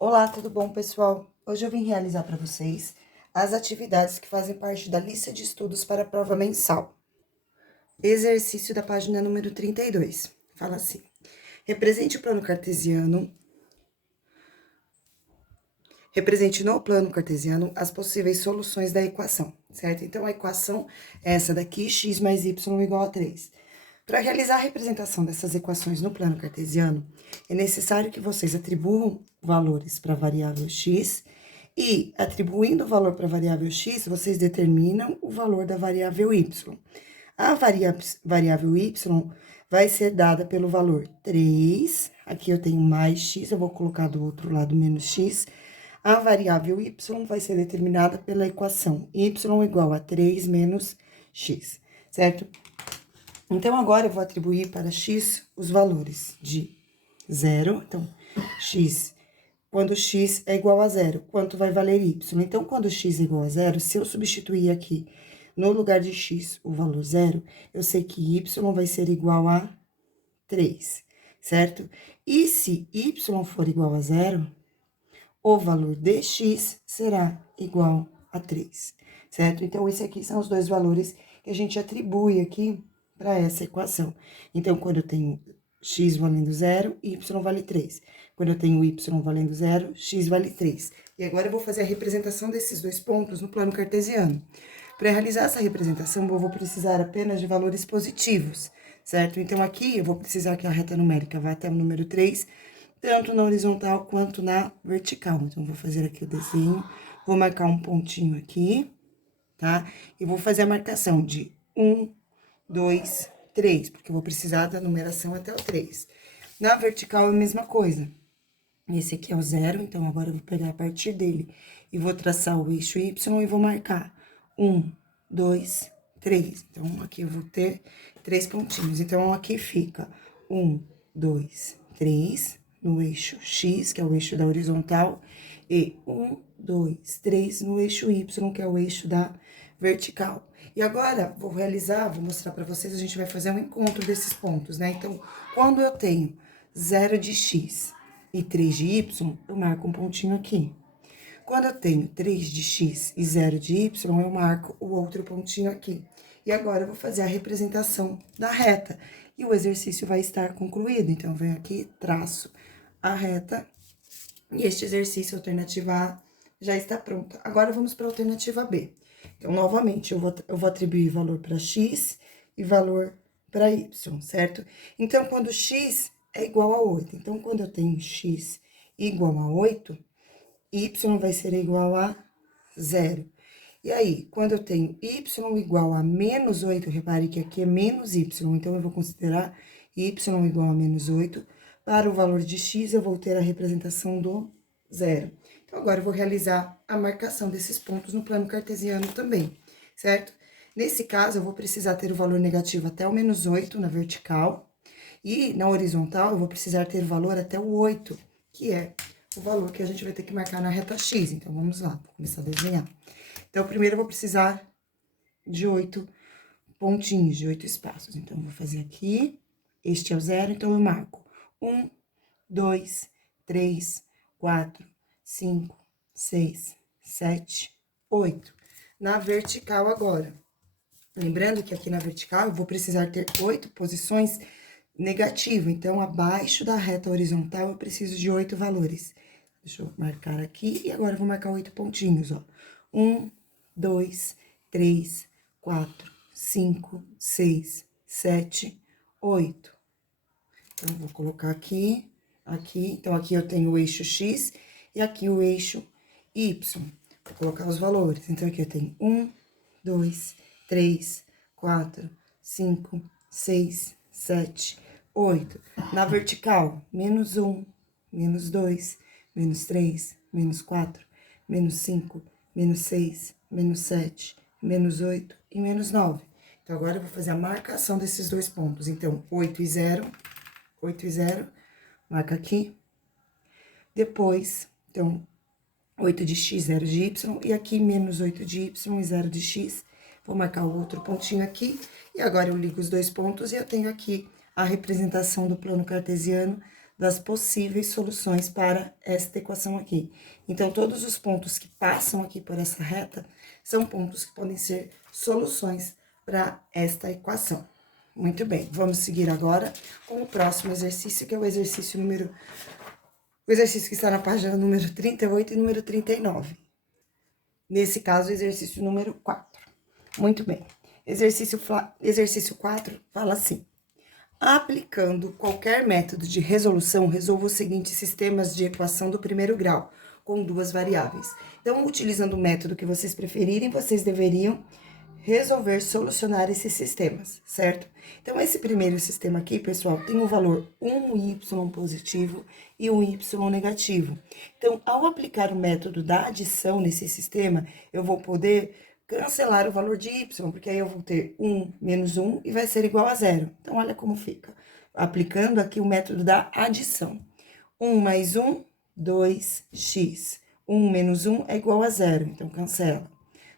Olá, tudo bom, pessoal? Hoje eu vim realizar para vocês as atividades que fazem parte da lista de estudos para a prova mensal. Exercício da página número 32. Fala assim: represente o plano cartesiano. Represente no plano cartesiano as possíveis soluções da equação, certo? Então, a equação é essa daqui, x mais y igual a 3. Para realizar a representação dessas equações no plano cartesiano, é necessário que vocês atribuam valores para a variável x e, atribuindo o valor para a variável x, vocês determinam o valor da variável y. A variável y vai ser dada pelo valor 3, aqui eu tenho mais x, eu vou colocar do outro lado menos x. A variável y vai ser determinada pela equação y igual a 3 menos x, certo? Então, agora eu vou atribuir para x os valores de 0. Então, x, quando x é igual a 0, quanto vai valer y? Então, quando x é igual a 0, se eu substituir aqui no lugar de x o valor 0, eu sei que y vai ser igual a 3, certo? E se y for igual a 0, o valor de x será igual a 3, certo? Então, esses aqui são os dois valores que a gente atribui aqui para essa equação. Então, quando eu tenho x valendo 0, y vale 3. Quando eu tenho y valendo 0, x vale 3. E agora eu vou fazer a representação desses dois pontos no plano cartesiano. Para realizar essa representação, eu vou precisar apenas de valores positivos, certo? Então, aqui eu vou precisar que a reta numérica vá até o número 3, tanto na horizontal quanto na vertical. Então, vou fazer aqui o desenho, vou marcar um pontinho aqui, tá? E vou fazer a marcação de 1, 2, 3, porque eu vou precisar da numeração até o 3. Na vertical é a mesma coisa. Esse aqui é o 0, então agora eu vou pegar a partir dele e vou traçar o eixo y e vou marcar 1, 2, 3. Então, aqui eu vou ter 3 pontinhos. Então, aqui fica 1, 2, 3 no eixo x, que é o eixo da horizontal, e 1, 2, 3 no eixo y, que é o eixo da vertical. E agora, vou mostrar para vocês, a gente vai fazer um encontro desses pontos, né? Então, quando eu tenho 0 de x e 3 de y, eu marco um pontinho aqui. Quando eu tenho 3 de x e 0 de y, eu marco o outro pontinho aqui. E agora, eu vou fazer a representação da reta. E o exercício vai estar concluído. Então, eu venho aqui, traço a reta. E este exercício, alternativa A, já está pronta. Agora, vamos para a alternativa B. Então, novamente, eu vou atribuir valor para x e valor para y, certo? Então, quando x é igual a 8. Então, quando eu tenho x igual a 8, y vai ser igual a 0. E aí, quando eu tenho y igual a menos 8, repare que aqui é menos y, então eu vou considerar y igual a menos 8. Para o valor de x, eu vou ter a representação do 0. Então, agora eu vou realizar a marcação desses pontos no plano cartesiano também, certo? Nesse caso, eu vou precisar ter o valor negativo até o menos 8 na vertical, e na horizontal, eu vou precisar ter o valor até o 8, que é o valor que a gente vai ter que marcar na reta x. Então, vamos lá, vou começar a desenhar. Então, primeiro eu vou precisar de 8 pontinhos, de 8 espaços. Então, eu vou fazer aqui, este é o 0, então eu marco 1, 2, 3, 4, 5, 6, 7, 8. Na vertical agora. Lembrando que aqui na vertical eu vou precisar ter 8 posições negativas. Então, abaixo da reta horizontal eu preciso de 8 valores. Deixa eu marcar aqui e agora eu vou marcar 8 pontinhos, ó. 1, 2, 3, 4, 5, 6, 7, 8. Então, eu vou colocar aqui, aqui. Então, aqui eu tenho o eixo x e aqui o eixo y. Vou colocar os valores. Então, aqui eu tenho 1, 2, 3, 4, 5, 6, 7, 8. Na vertical, menos 1, menos 2, menos 3, menos 4, menos 5, menos 6, menos 7, menos 8 e menos 9. Então, agora eu vou fazer a marcação desses dois pontos. Então, 8 e 0, 8 e 0, marca aqui. Depois, então, 8 de x, 0 de y, e aqui menos 8 de y e 0 de x. Vou marcar o outro pontinho aqui, e agora eu ligo os dois pontos e eu tenho aqui a representação do plano cartesiano das possíveis soluções para esta equação aqui. Então, todos os pontos que passam aqui por essa reta são pontos que podem ser soluções para esta equação. Muito bem, vamos seguir agora com o próximo exercício, que é o exercício número... O exercício que está na página número 38 e número 39. Nesse caso, o exercício número 4. Muito bem. Exercício 4 fala assim: aplicando qualquer método de resolução, resolva os seguintes sistemas de equação do primeiro grau, com duas variáveis. Então, utilizando o método que vocês preferirem, vocês deveriam resolver, solucionar esses sistemas, certo? Então, esse primeiro sistema aqui, pessoal, tem o valor 1y positivo e 1y negativo. Então, ao aplicar o método da adição nesse sistema, eu vou poder cancelar o valor de y, porque aí eu vou ter 1 menos 1 e vai ser igual a 0. Então, olha como fica. Aplicando aqui o método da adição. 1 mais 1, 2x. 1 menos 1 é igual a 0, então cancela.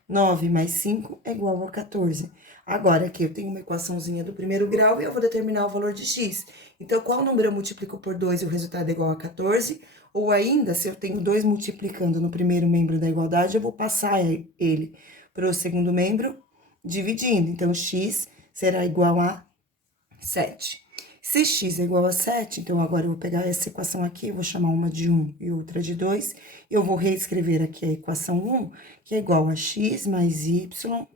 9 mais 5 é igual a 14. Agora, aqui eu tenho uma equaçãozinha do primeiro grau e eu vou determinar o valor de x. Então, qual número eu multiplico por 2 e o resultado é igual a 14? Ou ainda, se eu tenho 2 multiplicando no primeiro membro da igualdade, eu vou passar ele para o segundo membro dividindo. Então, x será igual a 7. Se x é igual a 7, então agora eu vou pegar essa equação aqui, vou chamar uma de 1 e outra de 2. Eu vou reescrever aqui a equação 1, que é igual a x mais y,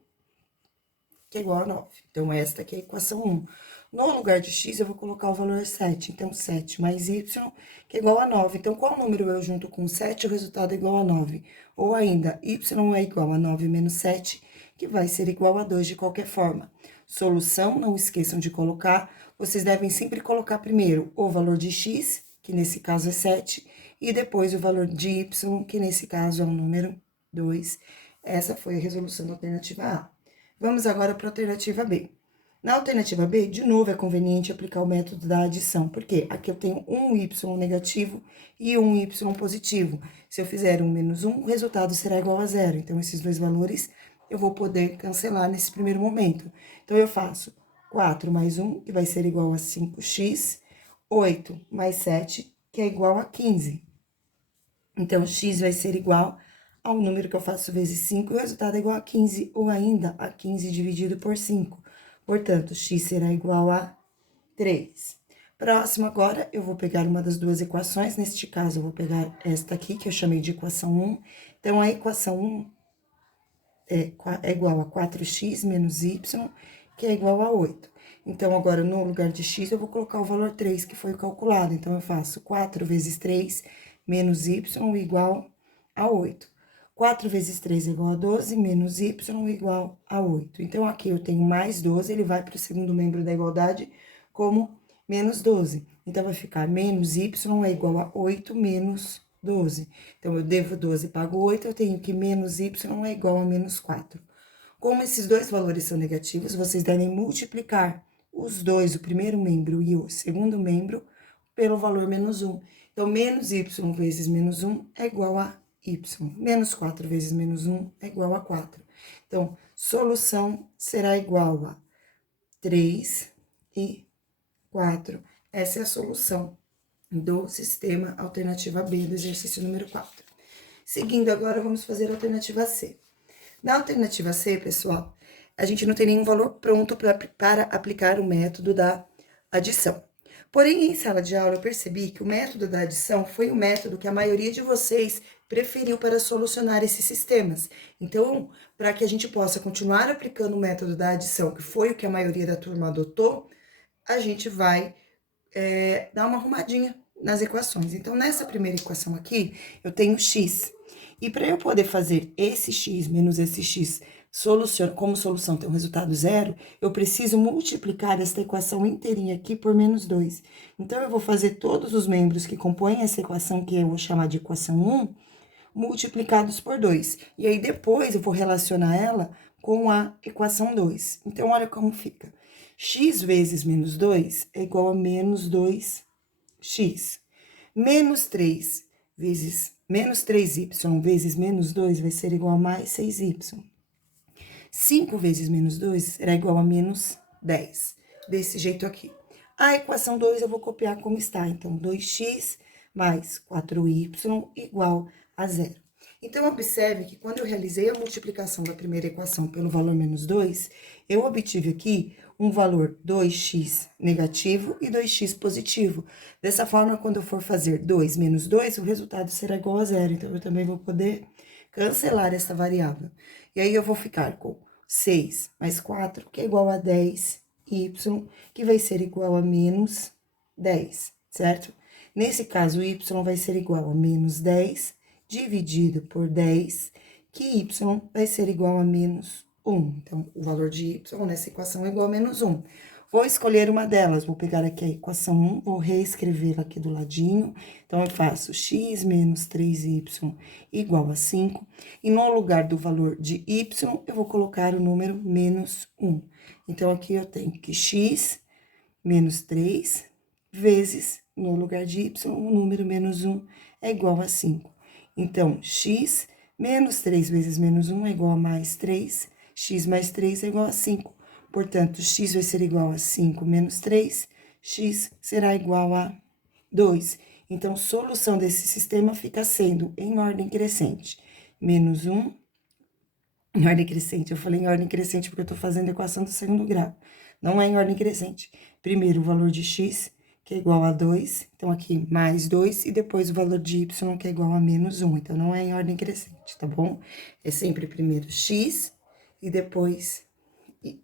que é igual a 9. Então, esta aqui é a equação 1. No lugar de x, eu vou colocar o valor 7. Então, 7 mais y, que é igual a 9. Então, qual número eu junto com 7, o resultado é igual a 9? Ou ainda, y é igual a 9 menos 7, que vai ser igual a 2 de qualquer forma. Solução, não esqueçam de colocar. Vocês devem sempre colocar primeiro o valor de x, que nesse caso é 7, e depois o valor de y, que nesse caso é o número 2. Essa foi a resolução da alternativa A. Vamos agora para a alternativa B. Na alternativa B, de novo, é conveniente aplicar o método da adição, porque aqui eu tenho um y negativo e um y positivo. Se eu fizer 1 menos 1, o resultado será igual a 0. Então, esses dois valores eu vou poder cancelar nesse primeiro momento. Então, eu faço 4 mais 1, que vai ser igual a 5x, 8 mais 7, que é igual a 15. Então, x vai ser igual ao número que eu faço vezes 5, e o resultado é igual a 15, ou ainda a 15 dividido por 5. Portanto, x será igual a 3. Próximo agora, eu vou pegar uma das duas equações, neste caso, eu vou pegar esta aqui, que eu chamei de equação 1. Então, a equação 1 é igual a 4x menos y, que é igual a 8. Então, agora, no lugar de x, eu vou colocar o valor 3, que foi calculado. Então, eu faço 4 vezes 3 menos y igual a 8. 4 vezes 3 é igual a 12, menos y igual a 8. Então, aqui eu tenho mais 12, ele vai para o segundo membro da igualdade como menos 12. Então, vai ficar menos y é igual a 8 menos 12. Então, eu devo 12 e pago 8, eu tenho que menos y é igual a menos 4. Como esses dois valores são negativos, vocês devem multiplicar os dois, o primeiro membro e o segundo membro, pelo valor menos 1. Então, menos y vezes menos 1 é igual a y. Menos 4 vezes menos 1 é igual a 4. Então, solução será igual a 3 e 4. Essa é a solução do sistema alternativa B do exercício número 4. Seguindo agora, vamos fazer a alternativa C. Na alternativa C, pessoal, a gente não tem nenhum valor pronto para aplicar o método da adição. Porém, em sala de aula, eu percebi que o método da adição foi o método que a maioria de vocês preferiu para solucionar esses sistemas. Então, para que a gente possa continuar aplicando o método da adição, que foi o que a maioria da turma adotou, a gente vai dar uma arrumadinha nas equações. Então, nessa primeira equação aqui, eu tenho x. E para eu poder fazer esse x menos esse x como solução ter um resultado 0, eu preciso multiplicar esta equação inteirinha aqui por menos 2. Então, eu vou fazer todos os membros que compõem essa equação, que eu vou chamar de equação 1, multiplicados por 2. E aí, depois, eu vou relacionar ela com a equação 2. Então, olha como fica. X vezes menos 2 é igual a menos 2x. Menos 3 vezes menos 3y vezes menos 2 vai ser igual a mais 6y. 5 vezes menos 2 será igual a menos 10. Desse jeito aqui. A equação 2 eu vou copiar como está. Então, 2x mais 4y igual a zero. Então, observe que quando eu realizei a multiplicação da primeira equação pelo valor menos 2, eu obtive aqui um valor 2x negativo e 2x positivo. Dessa forma, quando eu for fazer 2 menos 2, o resultado será igual a zero. Então, eu também vou poder cancelar essa variável. E aí, eu vou ficar com 6 mais 4, que é igual a 10y, que vai ser igual a menos 10, certo? Nesse caso, y vai ser igual a menos 10 dividido por 10, que y vai ser igual a menos 1. Então, o valor de y nessa equação é igual a menos 1. Vou escolher uma delas, vou pegar aqui a equação 1, vou reescrever aqui do ladinho. Então, eu faço x menos 3y igual a 5. E no lugar do valor de y, eu vou colocar o número menos 1. Então, aqui eu tenho que x menos 3 vezes, no lugar de y, o número menos 1 é igual a 5. Então, x menos 3 vezes menos 1 é igual a mais 3, x mais 3 é igual a 5. Portanto, x vai ser igual a 5 menos 3, x será igual a 2. Então, solução desse sistema fica sendo em ordem crescente. Menos 1, em ordem crescente. Eu falei em ordem crescente porque eu estou fazendo a equação do segundo grau. Não é em ordem crescente. Primeiro, o valor de x, que é igual a 2. Então, aqui, mais 2. E depois, o valor de y, que é igual a menos 1. Então, não é em ordem crescente, tá bom? É sempre primeiro x e depois y.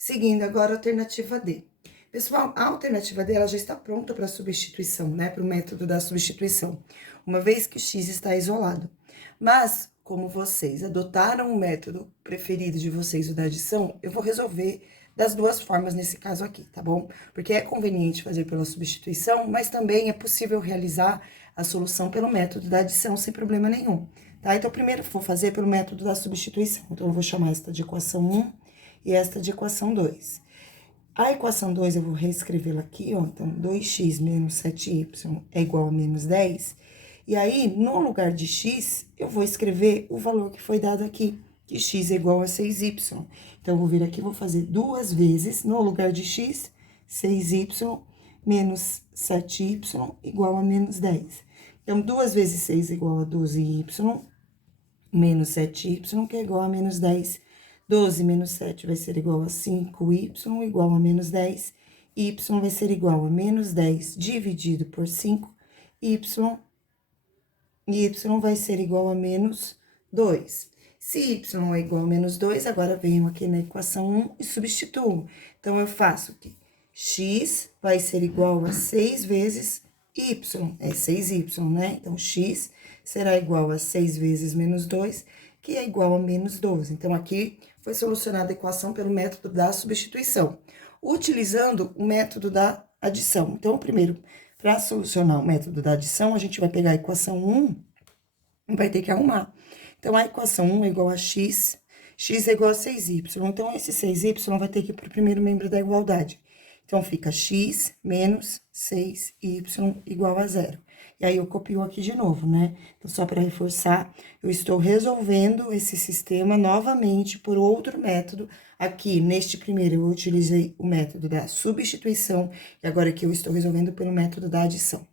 Seguindo agora a alternativa D. Pessoal, a alternativa D, ela já está pronta para substituição, né? Para o método da substituição. Uma vez que o x está isolado. Mas, como vocês adotaram o método preferido de vocês, o da adição, eu vou resolver das duas formas nesse caso aqui, tá bom? Porque é conveniente fazer pela substituição, mas também é possível realizar a solução pelo método da adição sem problema nenhum, tá? Então, primeiro vou fazer pelo método da substituição. Então, eu vou chamar esta de equação 1 e esta de equação 2. A equação 2 eu vou reescrevê-la aqui, ó. Então, 2x menos 7y é igual a menos 10. E aí, no lugar de x, eu vou escrever o valor que foi dado aqui, que x é igual a 6y. Então, eu vou vir aqui, vou fazer duas vezes, no lugar de x, 6y menos 7y igual a menos 10. Então, 2 vezes 6 é igual a 12y, menos 7y, que é igual a menos 10. 12 menos 7 vai ser igual a 5y, igual a menos 10. Y vai ser igual a menos 10 dividido por 5, y vai ser igual a menos 2. Se y é igual a menos 2, agora venho aqui na equação 1 e substituo. Então, eu faço que x vai ser igual a 6 vezes y, é 6y, né? Então, x será igual a 6 vezes menos 2, que é igual a menos 12. Então, aqui foi solucionada a equação pelo método da substituição, utilizando o método da adição. Então, primeiro, para solucionar o método da adição, a gente vai pegar a equação 1 e vai ter que arrumar. Então, a equação 1 é igual a x, x é igual a 6y. Então, esse 6y vai ter que ir para o primeiro membro da igualdade. Então, fica x menos 6y igual a zero. E aí, eu copio aqui de novo, né? Então, só para reforçar, eu estou resolvendo esse sistema novamente por outro método. Aqui, neste primeiro, eu utilizei o método da substituição, e agora aqui eu estou resolvendo pelo método da adição.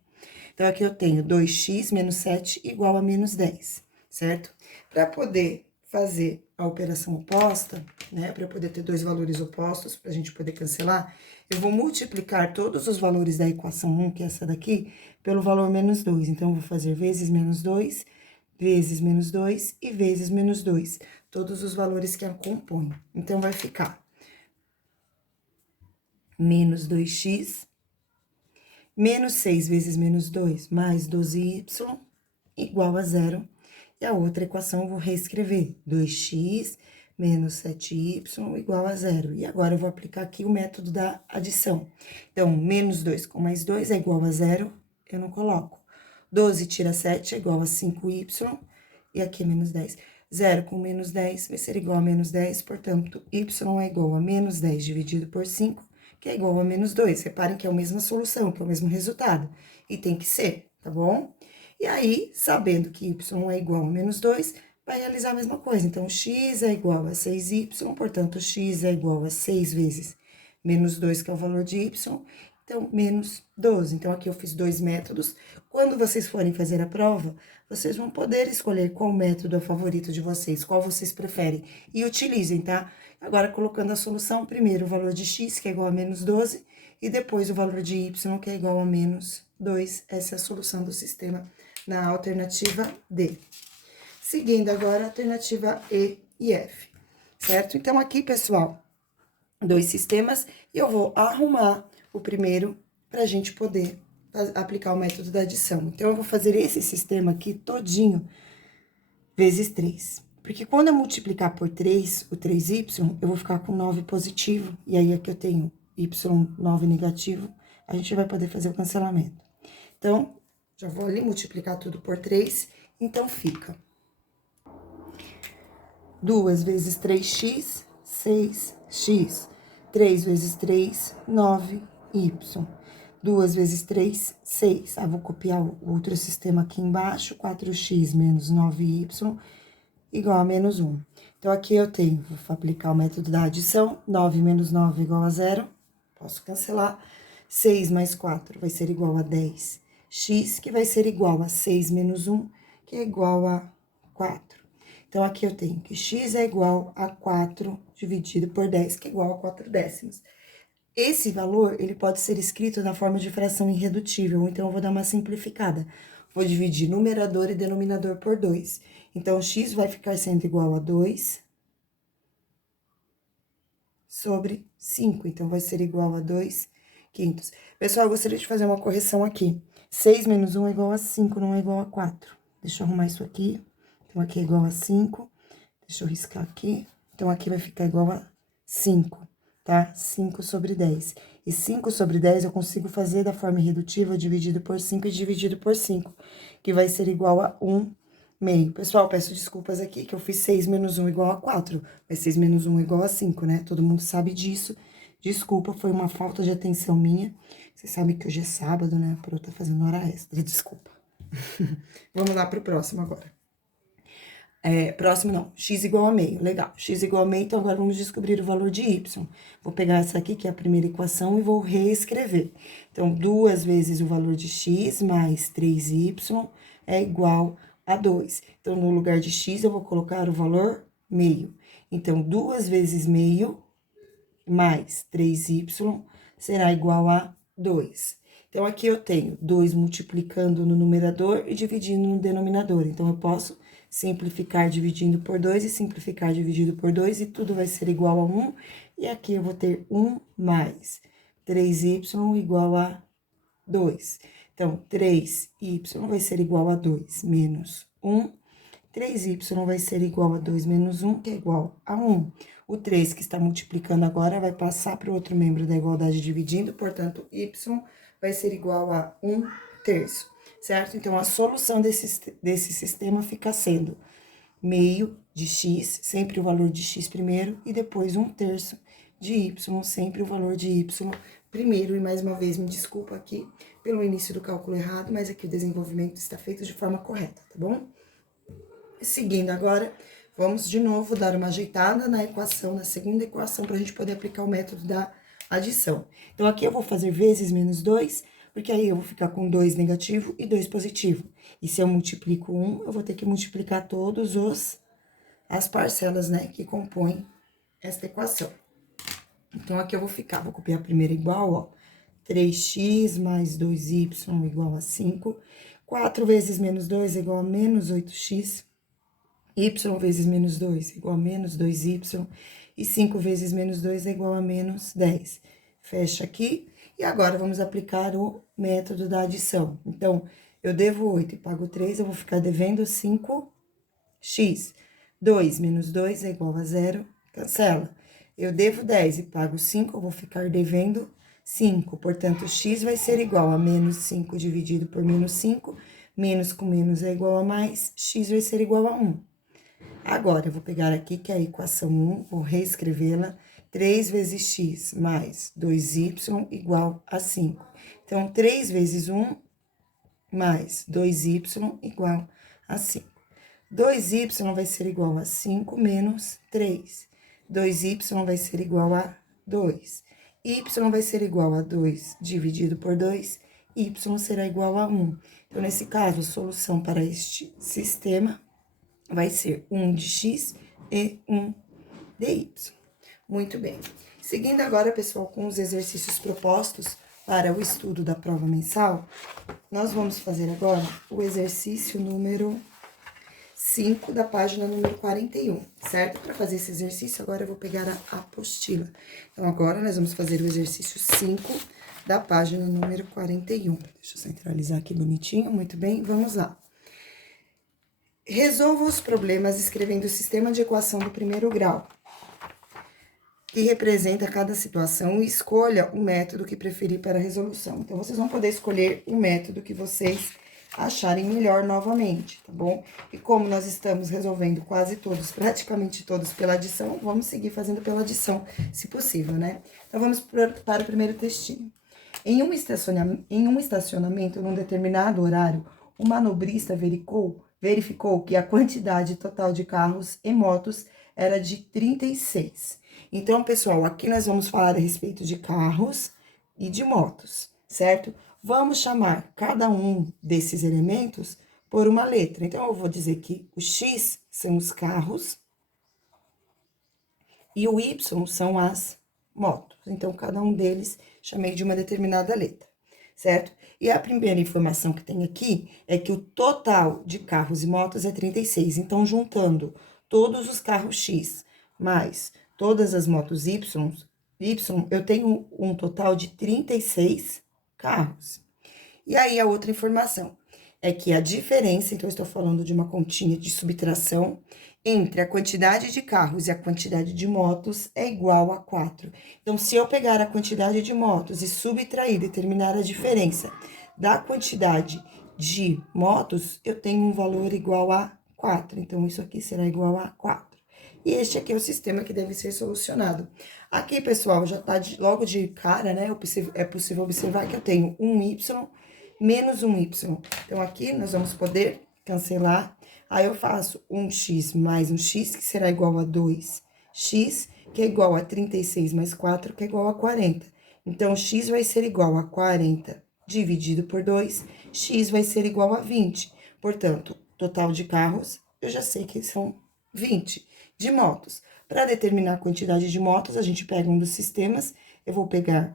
Então, aqui eu tenho 2x menos 7 igual a menos 10, certo? Para poder fazer a operação oposta, né, para eu poder ter dois valores opostos, para a gente poder cancelar, eu vou multiplicar todos os valores da equação 1, que é essa daqui, pelo valor menos 2. Então, eu vou fazer vezes menos 2 e vezes menos 2, todos os valores que a compõem. Então, vai ficar menos 2x, menos 6 vezes menos 2, mais 12y, igual a zero. E a outra equação eu vou reescrever, 2x menos 7y igual a zero. E agora, eu vou aplicar aqui o método da adição. Então, menos 2 com mais 2 é igual a zero, eu não coloco. 12 tira 7 é igual a 5y, e aqui é menos 10. 0 com menos 10 vai ser igual a menos 10, portanto, y é igual a menos 10 dividido por 5, que é igual a menos 2. Reparem que é a mesma solução, que é o mesmo resultado. E tem que ser, tá bom? E aí, sabendo que y é igual a menos 2, vai realizar a mesma coisa. Então, x é igual a 6y, portanto, x é igual a 6 vezes menos 2, que é o valor de y, então, menos 12. Então, aqui eu fiz 2 métodos. Quando vocês forem fazer a prova, vocês vão poder escolher qual método é o favorito de vocês, qual vocês preferem, e utilizem, tá? Agora, colocando a solução, primeiro o valor de x, que é igual a menos 12, e depois o valor de y, que é igual a menos 2. Essa é a solução do sistema na alternativa D. Seguindo agora a alternativa E e F, certo? Então, aqui, pessoal, 2 sistemas, e eu vou arrumar o primeiro para a gente poder aplicar o método da adição. Então, eu vou fazer esse sistema aqui todinho vezes 3. Porque quando eu multiplicar por 3, o 3y, eu vou ficar com 9 positivo, e aí aqui eu tenho y9 negativo, a gente vai poder fazer o cancelamento. Então, já vou ali multiplicar tudo por 3, então fica 2 vezes 3x, 6x. 3 vezes 3, 9y. 2 vezes 3, 6. Ah, vou copiar o outro sistema aqui embaixo. 4x menos 9y igual a menos 1. Então, aqui eu tenho, vou aplicar o método da adição. 9 menos 9 igual a 0. Posso cancelar. 6 mais 4 vai ser igual a 10. X, que vai ser igual a 6 menos 1, que é igual a 4. Então, aqui eu tenho que x é igual a 4 dividido por 10, que é igual a 4 décimos. Esse valor, ele pode ser escrito na forma de fração irredutível, então eu vou dar uma simplificada. Vou dividir numerador e denominador por 2. Então, x vai ficar sendo igual a 2 sobre 5. Então, vai ser igual a 2 quintos. Pessoal, eu gostaria de fazer uma correção aqui. 6 menos 1 é igual a 5, não é igual a 4. Deixa eu arrumar isso aqui. Então, aqui é igual a 5. Deixa eu riscar aqui. Então, aqui vai ficar igual a 5, tá? 5 sobre 10. E 5 sobre 10 eu consigo fazer da forma irredutível, dividido por 5 e dividido por 5, que vai ser igual a 1 meio. Pessoal, peço desculpas aqui, que eu fiz 6 menos 1 igual a 4, mas 6 menos 1 igual a 5, né? Todo mundo sabe disso. Desculpa, foi uma falta de atenção minha. Vocês sabem que hoje é sábado, né? Pra eu estar fazendo hora extra, desculpa. Vamos lá pro próximo agora. Próximo não, x igual a meio, legal. X igual a meio, então agora vamos descobrir o valor de y. Vou pegar essa aqui, que é a primeira equação, e vou reescrever. Então, 2 vezes o valor de x mais 3y é igual a 2. Então, no lugar de x, eu vou colocar o valor meio. Então, 2 vezes meio mais 3y será igual a 2. Então, aqui eu tenho 2 multiplicando no numerador e dividindo no denominador. Então, eu posso simplificar dividindo por 2 e simplificar dividido por 2, e tudo vai ser igual a 1. E aqui eu vou ter 1 mais 3y igual a 2. Então, 3y vai ser igual a 2 menos 1. 3y vai ser igual a 2 menos 1, que é igual a 1. O 3 que está multiplicando agora vai passar para o outro membro da igualdade dividindo, portanto, y vai ser igual a 1/3. Certo? Então, a solução desse sistema fica sendo meio de x, sempre o valor de x primeiro, e depois 1/3 de y, sempre o valor de y primeiro. E mais uma vez, me desculpa aqui pelo início do cálculo errado, mas aqui o desenvolvimento está feito de forma correta, tá bom? Seguindo agora, vamos de novo dar uma ajeitada na equação, na segunda equação, para a gente poder aplicar o método da adição. Então, aqui eu vou fazer vezes menos 2, porque aí eu vou ficar com 2 negativo e 2 positivo. E se eu multiplico 1, eu vou ter que multiplicar todos as parcelas, né, que compõem esta equação. Então, aqui eu vou copiar a primeira igual, ó, 3x mais 2y igual a 5. 4 vezes menos 2 é igual a menos 8x. Y vezes menos 2 é igual a menos 2y. E 5 vezes menos 2 é igual a menos 10. Fecha aqui. E agora, vamos aplicar o método da adição. Então, eu devo 8 e pago 3, eu vou ficar devendo 5x. 2 menos 2 é igual a 0, cancela. Eu devo 10 e pago 5, eu vou ficar devendo 5. Portanto, x vai ser igual a menos 5 dividido por menos 5. Menos com menos é igual a mais, x vai ser igual a 1. Agora, eu vou pegar aqui, que é a equação 1, vou reescrevê-la. 3 vezes x mais 2y igual a 5. Então, 3 vezes 1 mais 2y igual a 5. 2y vai ser igual a 5 menos 3. 2y vai ser igual a 2. y vai ser igual a 2 dividido por 2, y será igual a 1. Então, nesse caso, a solução para este sistema vai ser 1 de x e 1 de y. Muito bem. Seguindo agora, pessoal, com os exercícios propostos para o estudo da prova mensal, nós vamos fazer agora o exercício número 5 da página número 41, certo? Para fazer esse exercício, agora eu vou pegar a apostila. Então, agora nós vamos fazer o exercício 5 da página número 41. Deixa eu centralizar aqui bonitinho, muito bem, vamos lá. Resolva os problemas escrevendo o sistema de equação do primeiro grau, que representa cada situação, e escolha o método que preferir para a resolução. Então, vocês vão poder escolher o método que vocês acharem melhor novamente, tá bom? E como nós estamos resolvendo quase todos, praticamente todos pela adição, vamos seguir fazendo pela adição, se possível, né? Então, vamos para o primeiro textinho. Em um estacionamento, num determinado horário, o manobrista verificou que a quantidade total de carros e motos era de 36. Então, pessoal, aqui nós vamos falar a respeito de carros e de motos, certo? Vamos chamar cada um desses elementos por uma letra. Então, eu vou dizer que o X são os carros e o Y são as motos. Então, cada um deles chamei de uma determinada letra, certo? E a primeira informação que tem aqui é que o total de carros e motos é 36. Então, juntando todos os carros X mais todas as motos Y, eu tenho um total de 36 carros. E aí, a outra informação é que a diferença, então, eu estou falando de uma continha de subtração, entre a quantidade de carros e a quantidade de motos é igual a 4. Então, se eu pegar a quantidade de motos e subtrair, determinar a diferença da quantidade de motos, eu tenho um valor igual a 4. Então, isso aqui será igual a 4. E este aqui é o sistema que deve ser solucionado. Aqui, pessoal, já tá logo de cara, né? É possível observar que eu tenho um y menos um y. Então, aqui nós vamos poder cancelar. Aí, eu faço um x mais um x, que será igual a 2x, que é igual a 36 mais 4, que é igual a 40. Então, x vai ser igual a 40 dividido por 2, x vai ser igual a 20. Portanto, total de carros, eu já sei que são 20. De motos. Para determinar a quantidade de motos, a gente pega um dos sistemas. Eu vou pegar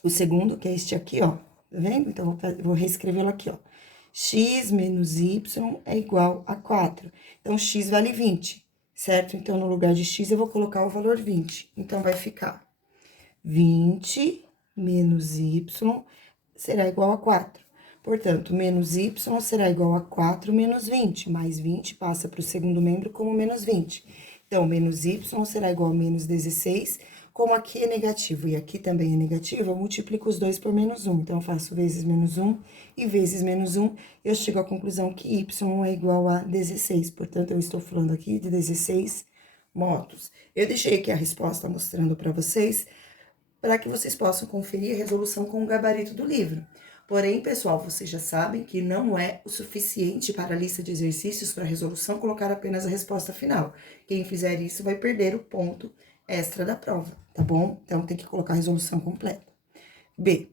o segundo, que é este aqui, ó. Tá vendo? Então, eu vou reescrevê-lo aqui, ó. X menos y é igual a 4. Então, x vale 20, certo? Então, no lugar de x, eu vou colocar o valor 20. Então, vai ficar 20 menos y será igual a 4. Portanto, menos y será igual a 4 menos 20, mais 20 passa para o segundo membro como menos 20. Então, menos y será igual a menos 16, como aqui é negativo e aqui também é negativo, eu multiplico os dois por menos 1. Então, eu faço vezes menos 1 e vezes menos 1, eu chego à conclusão que y é igual a 16. Portanto, eu estou falando aqui de 16 motos. Eu deixei aqui a resposta mostrando para vocês, para que vocês possam conferir a resolução com o gabarito do livro. Porém, pessoal, vocês já sabem que não é o suficiente para a lista de exercícios para a resolução colocar apenas a resposta final. Quem fizer isso vai perder o ponto extra da prova, tá bom? Então, tem que colocar a resolução completa. B.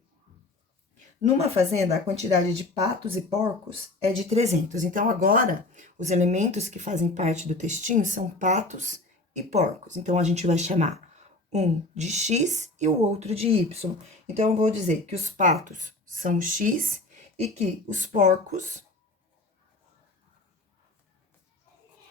Numa fazenda, a quantidade de patos e porcos é de 300. Então, agora, os elementos que fazem parte do textinho são patos e porcos. Então, a gente vai chamar um de x e o outro de y. Então, eu vou dizer que os patos são x e que os porcos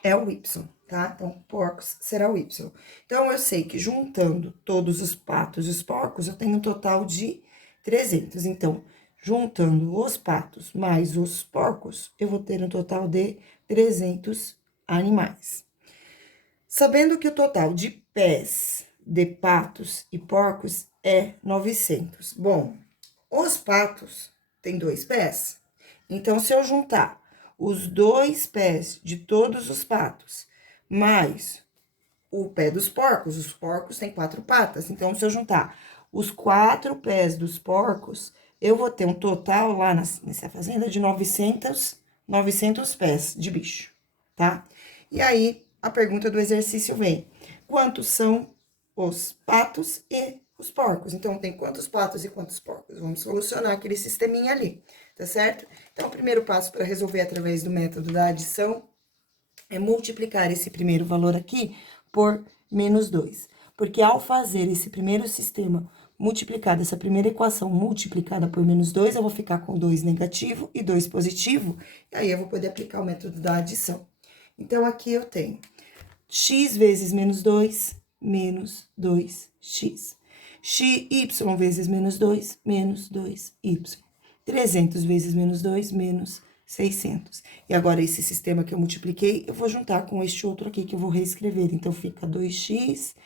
é o y, tá? Então, porcos será o y. Então, eu sei que juntando todos os patos e os porcos, eu tenho um total de 300. Então, juntando os patos mais os porcos, eu vou ter um total de 300 animais. Sabendo que o total de pés de patos e porcos é 900. Bom, os patos têm 2 pés. Então, se eu juntar os 2 pés de todos os patos, mais o pé dos porcos, os porcos têm 4 patas. Então, se eu juntar os 4 pés dos porcos, eu vou ter um total lá nessa fazenda de 900 pés de bicho, tá? E aí, a pergunta do exercício vem: quantos são os patos e os porcos. Então, tem quantos patos e quantos porcos? Vamos solucionar aquele sisteminha ali, tá certo? Então, o primeiro passo para resolver através do método da adição é multiplicar esse primeiro valor aqui por menos 2. Porque ao fazer esse primeiro sistema multiplicado, essa primeira equação multiplicada por menos 2, eu vou ficar com 2 negativo e 2 positivo, e aí eu vou poder aplicar o método da adição. Então, aqui eu tenho x vezes menos 2, menos 2x. Y vezes menos 2, menos 2y. 300 vezes menos 2, menos 600. E agora, esse sistema que eu multipliquei, eu vou juntar com este outro aqui que eu vou reescrever. Então, fica 2x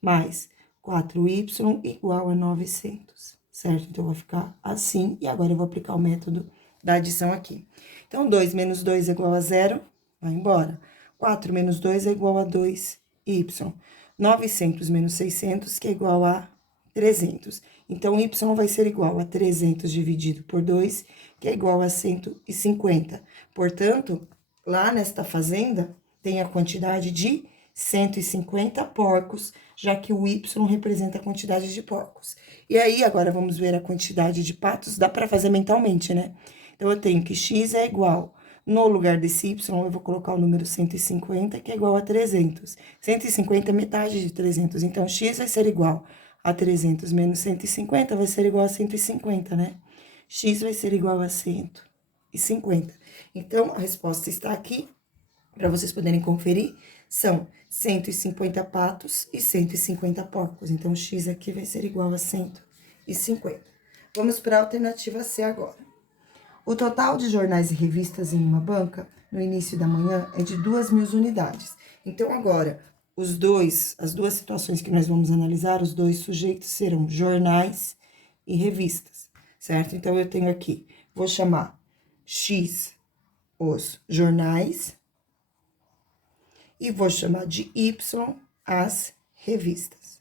mais 4y igual a 900, certo? Então, vai ficar assim. E agora, eu vou aplicar o método da adição aqui. Então, 2 menos 2 é igual a 0, vai embora. 4 menos 2 é igual a 2y. 900 menos 600, que é igual a 300. Então, y vai ser igual a 300 dividido por 2, que é igual a 150. Portanto, lá nesta fazenda, tem a quantidade de 150 porcos, já que o y representa a quantidade de porcos. E aí, agora, vamos ver a quantidade de patos. Dá para fazer mentalmente, né? Então, eu tenho que x é igual... No lugar desse y, eu vou colocar o número 150, que é igual a 300. 150 é metade de 300, então, x vai ser igual a 300 menos 150 vai ser igual a 150, né? X vai ser igual a 150. Então, a resposta está aqui, para vocês poderem conferir, são 150 patos e 150 porcos. Então, x aqui vai ser igual a 150. Vamos para a alternativa C agora. O total de jornais e revistas em uma banca, no início da manhã, é de 2.000 unidades. Então, agora, as duas situações que nós vamos analisar, os dois sujeitos serão jornais e revistas, certo? Então, eu tenho aqui, vou chamar X os jornais e vou chamar de Y as revistas.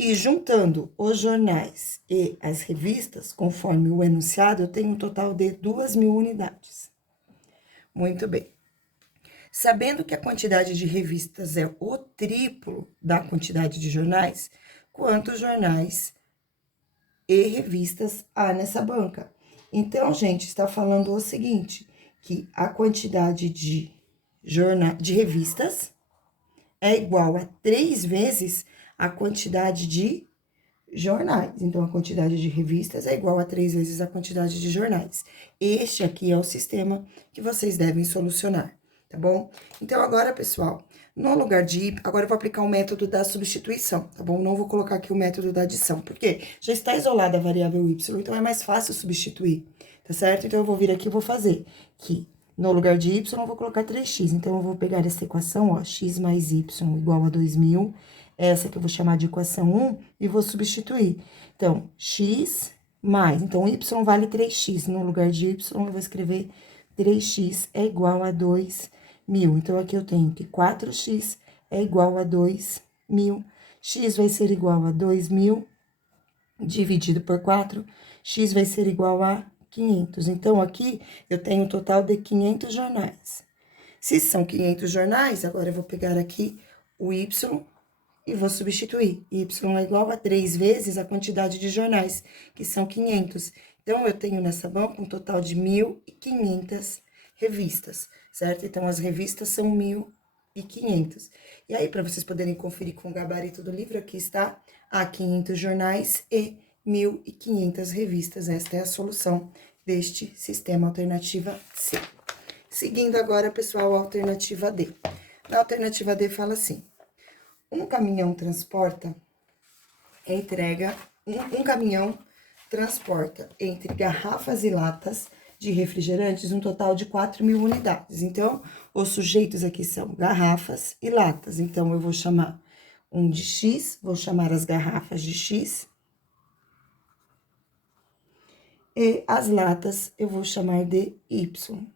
E juntando os jornais e as revistas, conforme o enunciado, eu tenho um total de 2.000 unidades. Muito bem. Sabendo que a quantidade de revistas é o triplo da quantidade de jornais, quantos jornais e revistas há nessa banca? Então, gente, está falando o seguinte, que a quantidade de revistas é igual a 3 vezes a quantidade de jornais. Então, a quantidade de revistas é igual a 3 vezes a quantidade de jornais. Este aqui é o sistema que vocês devem solucionar, tá bom? Então, agora, pessoal, no lugar de... Agora, eu vou aplicar o método da substituição, tá bom? Não vou colocar aqui o método da adição, porque já está isolada a variável y, então é mais fácil substituir, tá certo? Então, eu vou vir aqui e vou fazer que... No lugar de y, eu vou colocar 3x. Então, eu vou pegar essa equação, ó, x mais y igual a 2.000. Essa que eu vou chamar de equação 1 e vou substituir. Então, x mais... Então, y vale 3x. No lugar de y, eu vou escrever 3x é igual a 2.000. Então, aqui eu tenho que 4x é igual a 2.000. X vai ser igual a 2.000 dividido por 4. X vai ser igual a 500. Então, aqui eu tenho um total de 500 jornais. Se são 500 jornais, agora eu vou pegar aqui o y e vou substituir. Y é igual a 3 vezes a quantidade de jornais, que são 500. Então, eu tenho nessa banca um total de 1.500 revistas, certo? Então, as revistas são 1.500. E aí, para vocês poderem conferir com o gabarito do livro, aqui está: há 500 jornais e 1.500 revistas. Esta é a solução deste sistema alternativa C. Seguindo agora, pessoal, a alternativa D. Na alternativa D fala assim: um caminhão transporta entre garrafas e latas de refrigerantes um total de 4.000 unidades. Então, os sujeitos aqui são garrafas e latas. Então, eu vou chamar um de X, vou chamar as garrafas de X. E as latas eu vou chamar de Y,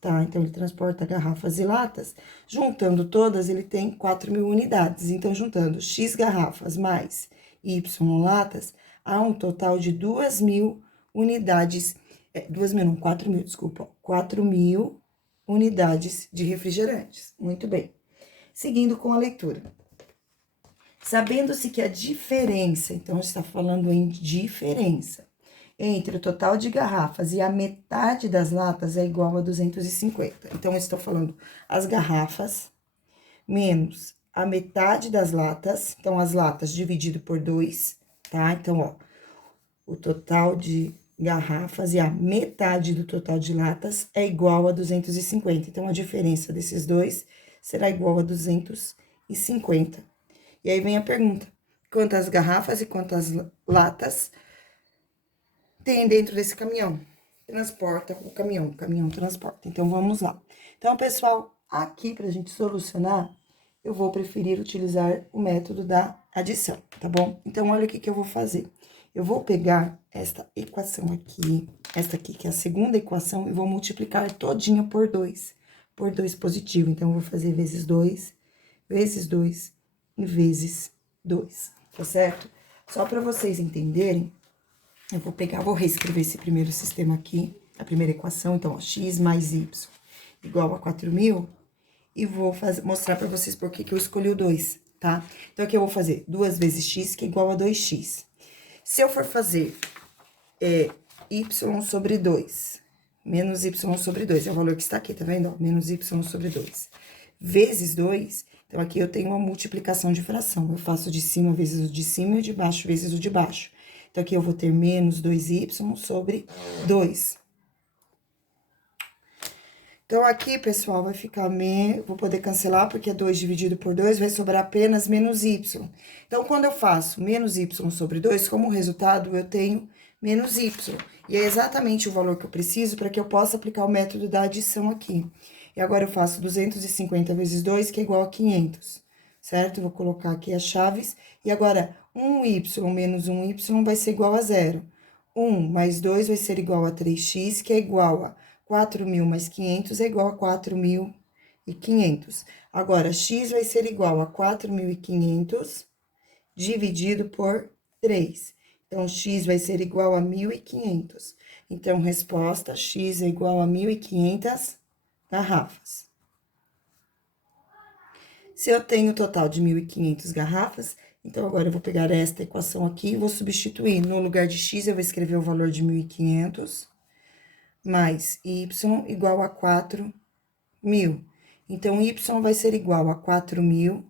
tá? Então, ele transporta garrafas e latas. Juntando todas, ele tem 4.000 unidades. Então, juntando X garrafas mais Y latas, há um total de 2.000 unidades... 2.000 não, 4.000, desculpa. 4.000 unidades de refrigerantes. Muito bem. Seguindo com a leitura. Sabendo-se que a diferença, então, está falando em diferença, entre o total de garrafas e a metade das latas é igual a 250. Então, eu estou falando as garrafas menos a metade das latas. Então, as latas dividido por 2, tá? Então, ó, o total de garrafas e a metade do total de latas é igual a 250. Então, a diferença desses dois será igual a 250. E aí vem a pergunta: quantas garrafas e quantas latas tem dentro desse caminhão? Transporta o caminhão transporta. Então, vamos lá. Então, pessoal, aqui pra gente solucionar, eu vou preferir utilizar o método da adição, tá bom? Então, olha o que eu vou fazer. Eu vou pegar esta equação aqui, esta aqui, que é a segunda equação, e vou multiplicar todinha por 2 positivo. Então, eu vou fazer vezes 2 e vezes 2, tá certo? Só para vocês entenderem, eu vou pegar, vou reescrever esse primeiro sistema aqui, a primeira equação. Então, ó, x mais y igual a 4.000, e vou mostrar para vocês por que eu escolhi o 2, tá? Então, aqui eu vou fazer 2 vezes x, que é igual a 2x. Se eu for fazer y sobre 2, menos y sobre 2, é o valor que está aqui, tá vendo? Ó, menos y sobre 2, vezes 2, então, aqui eu tenho uma multiplicação de fração. Eu faço de cima vezes o de cima e o de baixo vezes o de baixo. Então, aqui eu vou ter menos 2y sobre 2. Então, aqui, pessoal, vai ficar vou poder cancelar, porque 2 dividido por 2 vai sobrar apenas menos y. Então, quando eu faço menos y sobre 2, como resultado, eu tenho menos y. E é exatamente o valor que eu preciso para que eu possa aplicar o método da adição aqui. E agora, eu faço 250 vezes 2, que é igual a 500, certo? Vou colocar aqui as chaves. E agora, 1y menos 1y vai ser igual a 0. 1 mais 2 vai ser igual a 3x, que é igual a 4.000 mais 500 é igual a 4.500. Agora, x vai ser igual a 4.500 dividido por 3. Então, x vai ser igual a 1.500. Então, resposta, x é igual a 1.500 garrafas. Se eu tenho o total de 1.500 garrafas, então, agora eu vou pegar esta equação aqui e vou substituir. No lugar de x, eu vou escrever o valor de 1.500 mais y igual a 4.000. Então, y vai ser igual a 4.000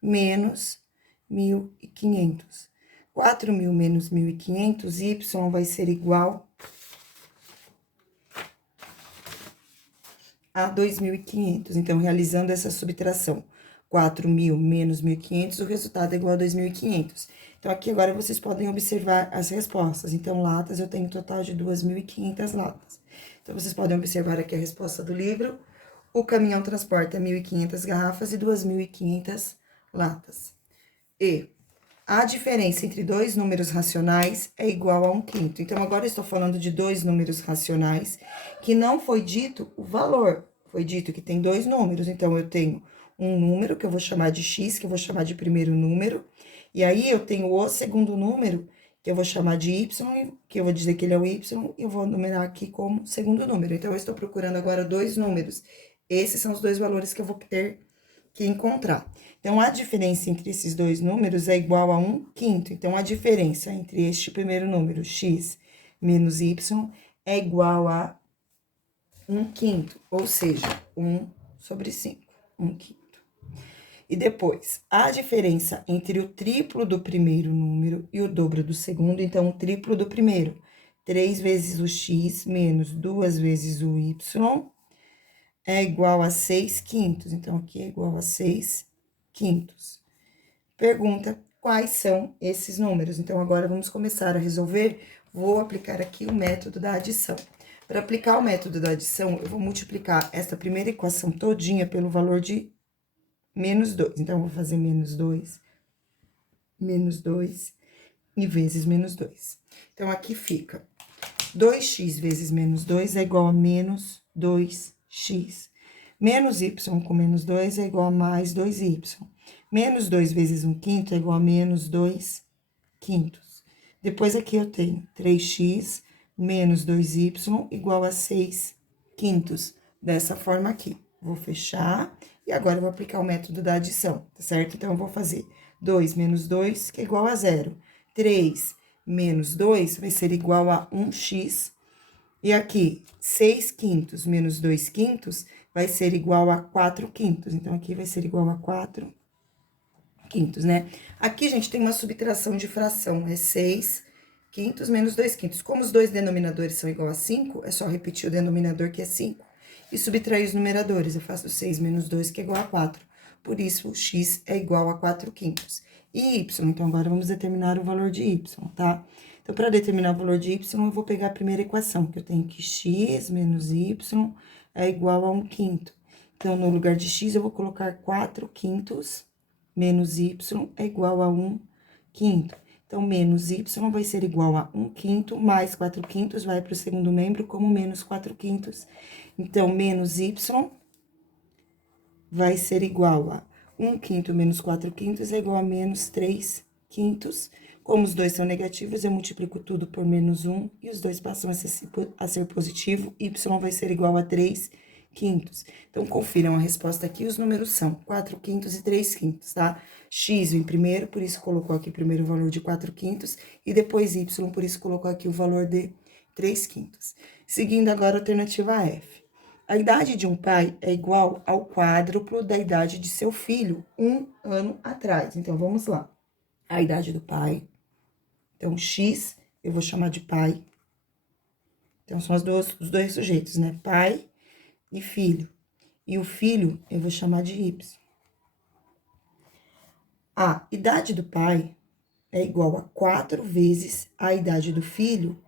menos 1.500. 4.000 menos 1.500, y vai ser igual a 2.500. Então, realizando essa subtração, 4.000 menos 1.500, o resultado é igual a 2.500. Então, aqui agora vocês podem observar as respostas. Então, latas, eu tenho um total de 2.500 latas. Então, vocês podem observar aqui a resposta do livro. O caminhão transporta 1.500 garrafas e 2.500 latas. E a diferença entre dois números racionais é igual a 1/5. Então, agora eu estou falando de dois números racionais que não foi dito o valor. Foi dito que tem dois números. Então, eu tenho um número que eu vou chamar de x, que eu vou chamar de primeiro número. E aí, eu tenho o segundo número, que eu vou chamar de y, que eu vou dizer que ele é o y, e eu vou numerar aqui como segundo número. Então, eu estou procurando agora dois números. Esses são os dois valores que eu vou ter que encontrar. Então, a diferença entre esses dois números é igual a 1/5. Então, a diferença entre este primeiro número, x, menos y, é igual a 1/5, ou seja, 1 sobre 5, 1/5. E depois, a diferença entre o triplo do primeiro número e o dobro do segundo, então, o triplo do primeiro, 3 vezes o x menos 2 vezes o y, é igual a 6/5. Então, aqui é igual a 6/5. Pergunta, quais são esses números? Então, agora, vamos começar a resolver. Vou aplicar aqui o método da adição. Para aplicar o método da adição, eu vou multiplicar essa primeira equação todinha pelo valor de menos 2. Então, eu vou fazer menos 2 e vezes menos 2. Então, aqui fica 2x vezes menos 2 é igual a menos 2x. Menos y com menos 2 é igual a mais 2y. Menos 2 vezes 1/5 é igual a menos 2/5. Depois, aqui eu tenho 3x menos 2y igual a 6/5. Dessa forma aqui. Vou fechar e agora eu vou aplicar o método da adição, tá certo? Então, eu vou fazer 2 menos 2, que é igual a 0. 3 menos 2 vai ser igual a 1x. E aqui, 6 quintos menos 2 quintos vai ser igual a 4 quintos. Então, aqui vai ser igual a 4 quintos, né? Aqui, gente, tem uma subtração de fração, é 6 quintos menos 2 quintos. Como os dois denominadores são igual a 5, é só repetir o denominador, que é 5, e subtrair os numeradores. Eu faço 6 menos 2, que é igual a 4. Por isso, o x é igual a 4 quintos. E y, então, agora vamos determinar o valor de y, tá? Então, para determinar o valor de y, eu vou pegar a primeira equação, que eu tenho que x menos y é igual a 1 quinto. Então, no lugar de x, eu vou colocar 4 quintos menos y é igual a 1 quinto. Então, menos y vai ser igual a 1 quinto, mais 4 quintos vai para o segundo membro como menos 4 quintos. Então, menos y vai ser igual a 1 quinto menos 4 quintos é igual a menos 3 quintos. Como os dois são negativos, eu multiplico tudo por menos 1 e os dois passam a ser positivo. Y vai ser igual a 3 quintos. Então, confiram a resposta aqui, os números são 4 quintos e 3 quintos, tá? X vem primeiro, por isso colocou aqui primeiro o valor de 4 quintos, e depois Y, por isso colocou aqui o valor de 3 quintos. Seguindo agora a alternativa F. A idade de um pai é igual ao quádruplo da idade de seu filho, 1 ano atrás. Então, vamos lá. A idade do pai. Então, X, eu vou chamar de pai. Então, são os dois sujeitos, né? Pai e filho. E o filho, eu vou chamar de Y. A idade do pai é igual a 4 vezes a idade do filho,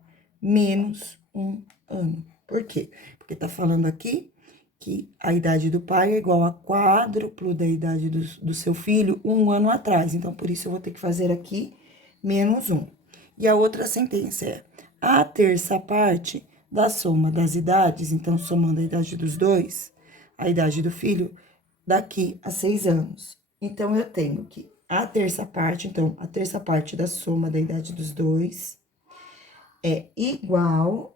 menos 1 ano. Por quê? Porque tá falando aqui que a idade do pai é igual a quádruplo da idade do seu filho 1 ano atrás. Então, por isso, eu vou ter que fazer aqui menos 1. E a outra sentença é a terça parte da soma das idades, então, somando a idade dos dois, a idade do filho, daqui a 6 anos. Então, eu tenho que a terça parte, então, a terça parte da soma da idade dos dois é igual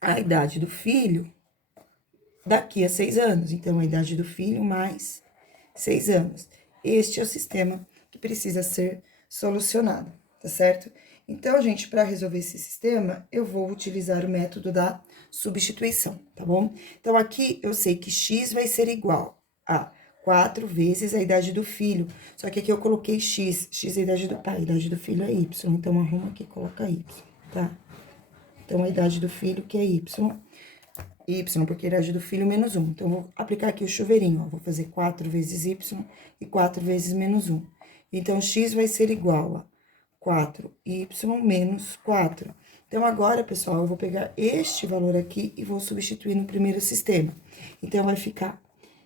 à idade do filho daqui a 6 anos. Então, a idade do filho mais 6 anos. Este é o sistema que precisa ser solucionado, tá certo? Então, gente, para resolver esse sistema, eu vou utilizar o método da substituição, tá bom? Então, aqui eu sei que x vai ser igual a 4 vezes a idade do filho. Só que aqui eu coloquei x é a idade do pai, a idade do filho é y. Então, arruma aqui e coloca y, tá? Então, a idade do filho, que é y, porque a idade do filho menos 1. Então, eu vou aplicar aqui o chuveirinho, ó. Vou fazer 4 vezes y e 4 vezes menos 1. Então, x vai ser igual a 4y menos 4. Então, agora, pessoal, eu vou pegar este valor aqui e vou substituir no primeiro sistema. Então, vai ficar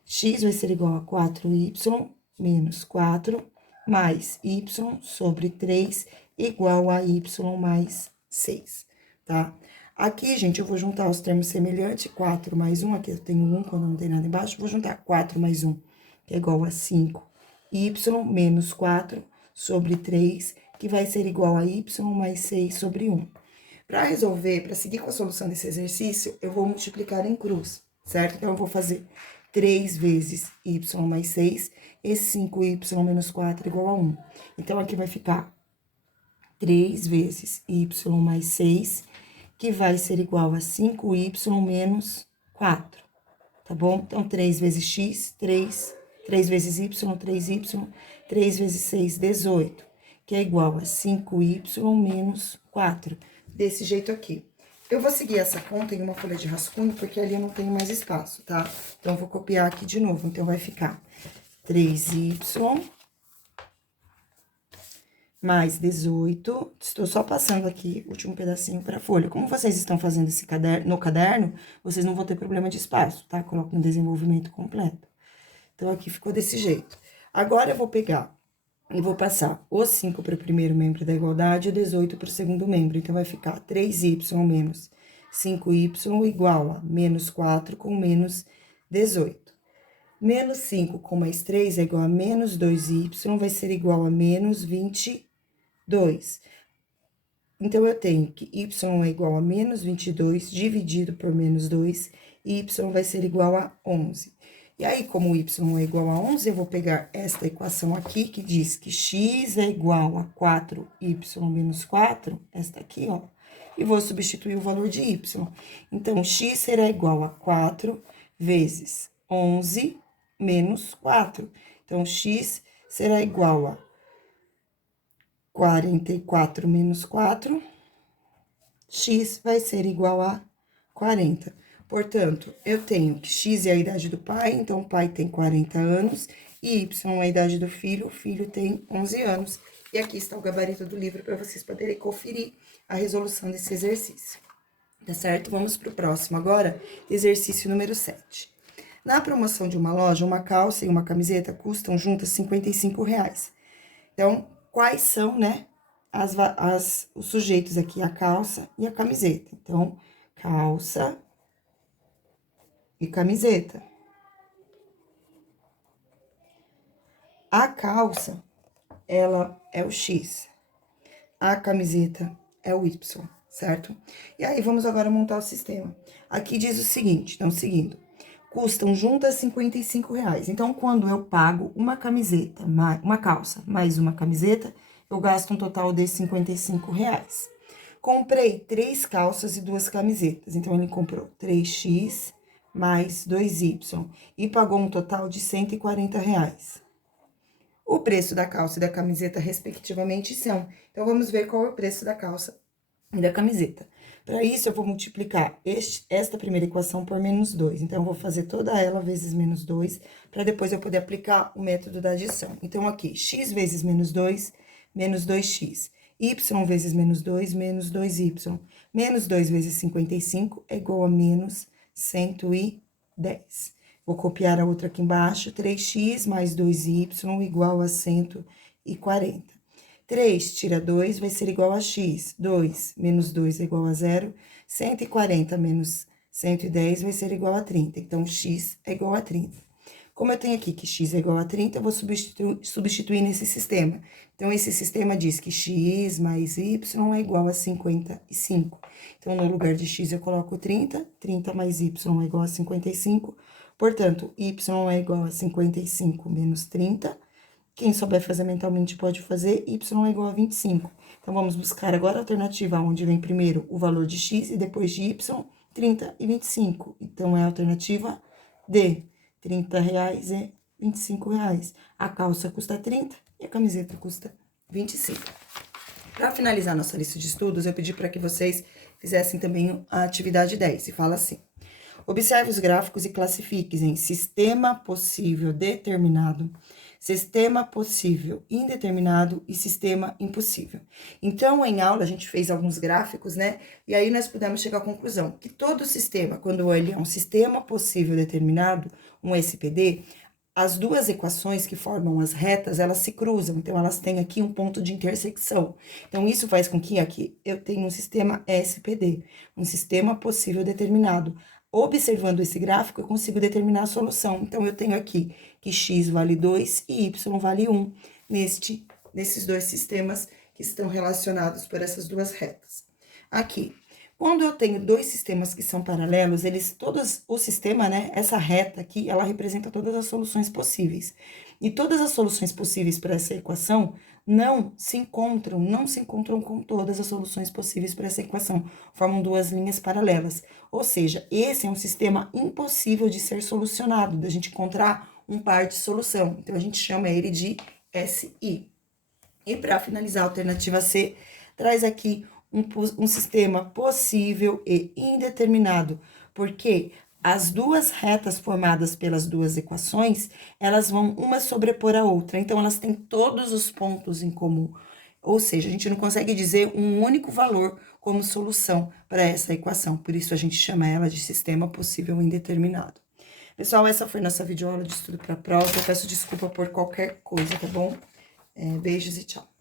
x vai ser igual a 4y menos 4 mais y sobre 3 igual a y mais 6, tá? Aqui, gente, eu vou juntar os termos semelhantes, 4 mais 1, aqui eu tenho 1 quando não tem nada embaixo, vou juntar 4 mais 1, que é igual a 5y menos 4 sobre 3, que vai ser igual a y mais 6 sobre 1. Para resolver, para seguir com a solução desse exercício, eu vou multiplicar em cruz, certo? Então, eu vou fazer 3 vezes y mais 6, e 5y menos 4 igual a 1. Então, aqui vai ficar 3 vezes y mais 6, que vai ser igual a 5y menos 4, tá bom? Então, 3 vezes x, 3 vezes y, 3y, 3 vezes 6, 18, que é igual a 5y menos 4, desse jeito aqui. Eu vou seguir essa conta em uma folha de rascunho, porque ali eu não tenho mais espaço, tá? Então, eu vou copiar aqui de novo. Então, vai ficar 3y mais 18. Estou só passando aqui o último pedacinho para a folha. Como vocês estão fazendo esse caderno, no caderno, vocês não vão ter problema de espaço, tá? Coloco no desenvolvimento completo. Então, aqui ficou desse jeito. Agora, eu vou pegar e vou passar o 5 para o primeiro membro da igualdade e o 18 para o segundo membro. Então, vai ficar 3y menos 5y igual a menos 4 com menos 18. Menos 5 com mais 3 é igual a menos 2y, vai ser igual a menos 22. Então, eu tenho que y é igual a menos 22 dividido por menos 2, e y vai ser igual a 11. E aí, como y é igual a 11, eu vou pegar esta equação aqui, que diz que x é igual a 4y menos 4, esta aqui, ó, e vou substituir o valor de y. Então, x será igual a 4 vezes 11 menos 4. Então, x será igual a 44 menos 4, x vai ser igual a 40. Portanto, eu tenho que x é a idade do pai, então o pai tem 40 anos, e y é a idade do filho, o filho tem 11 anos. E aqui está o gabarito do livro para vocês poderem conferir a resolução desse exercício. Tá certo? Vamos para o próximo agora, exercício número 7. Na promoção de uma loja, uma calça e uma camiseta custam juntas R$55. Então, quais são, né, os sujeitos aqui, a calça e a camiseta? Então, calça e camiseta. A calça, ela é o X. A camiseta é o Y, certo? E aí, vamos agora montar o sistema. Aqui diz o seguinte, então, seguindo. Custam juntas R$55. Então, quando eu pago uma camiseta, uma calça mais uma camiseta, eu gasto um total de R$55. Comprei 3 calças e 2 camisetas. Então, ele comprou 3x mais 2y e pagou um total de R$140. O preço da calça e da camiseta, respectivamente, são. Então, vamos ver qual é o preço da calça e da camiseta. Para isso, eu vou multiplicar esta primeira equação por menos 2. Então, eu vou fazer toda ela vezes menos 2, para depois eu poder aplicar o método da adição. Então, aqui, x vezes menos 2, menos 2x. Y vezes menos 2, menos 2y. Menos 2 vezes 55 é igual a menos 110. Vou copiar a outra aqui embaixo, 3x mais 2y igual a 140. 3 tira 2 vai ser igual a x. 2 menos 2 é igual a 0. 140 menos 110 vai ser igual a 30. Então, x é igual a 30. Como eu tenho aqui que x é igual a 30, eu vou substituir nesse sistema. Então, esse sistema diz que x mais y é igual a 55. Então, no lugar de x, eu coloco 30. 30 mais y é igual a 55. Portanto, y é igual a 55 menos 30. Quem souber fazer mentalmente pode fazer, y é igual a 25. Então, vamos buscar agora a alternativa onde vem primeiro o valor de x e depois de y, 30 e 25. Então, é a alternativa D, R$30 e R$25. A calça custa 30 e a camiseta custa 25. Para finalizar nossa lista de estudos, eu pedi para que vocês fizessem também a atividade 10, e fala assim. Observe os gráficos e classifique em sistema possível determinado, sistema possível indeterminado e sistema impossível. Então, em aula, a gente fez alguns gráficos, né? E aí, nós pudemos chegar à conclusão que todo sistema, quando ele é um sistema possível determinado, um SPD, as duas equações que formam as retas, elas se cruzam. Então, elas têm aqui um ponto de intersecção. Então, isso faz com que aqui eu tenha um sistema SPD, um sistema possível determinado. Observando esse gráfico, eu consigo determinar a solução. Então, eu tenho aqui que x vale 2 e y vale 1 nesses dois sistemas que estão relacionados por essas duas retas. Aqui, quando eu tenho dois sistemas que são paralelos, o sistema, né, essa reta aqui, ela representa todas as soluções possíveis. E todas as soluções possíveis para essa equação não se encontram com todas as soluções possíveis para essa equação. Formam duas linhas paralelas. Ou seja, esse é um sistema impossível de ser solucionado, da gente encontrar um par de solução. Então, a gente chama ele de SI. E para finalizar, a alternativa C traz aqui um sistema possível e indeterminado, porque as duas retas formadas pelas duas equações, elas vão uma sobrepor a outra, então elas têm todos os pontos em comum. Ou seja, a gente não consegue dizer um único valor como solução para essa equação, por isso a gente chama ela de sistema possível indeterminado. Pessoal, essa foi nossa videoaula de estudo para prova. Eu peço desculpa por qualquer coisa, tá bom? Beijos e tchau.